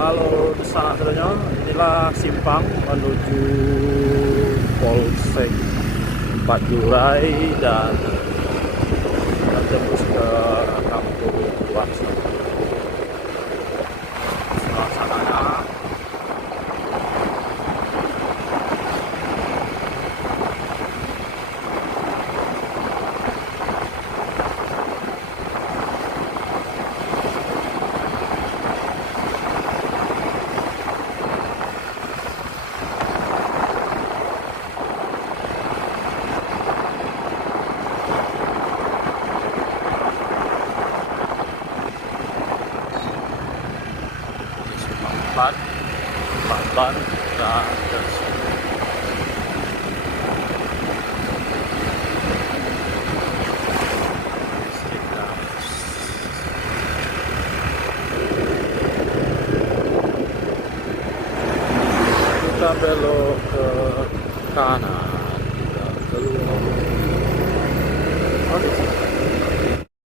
Halo, selanjutnya inilah simpang menuju Polsek 4 Jurai dan tembus ke Kampung Luaksa. Suasananya empat ban dan kita belok ke kanan, kita keluar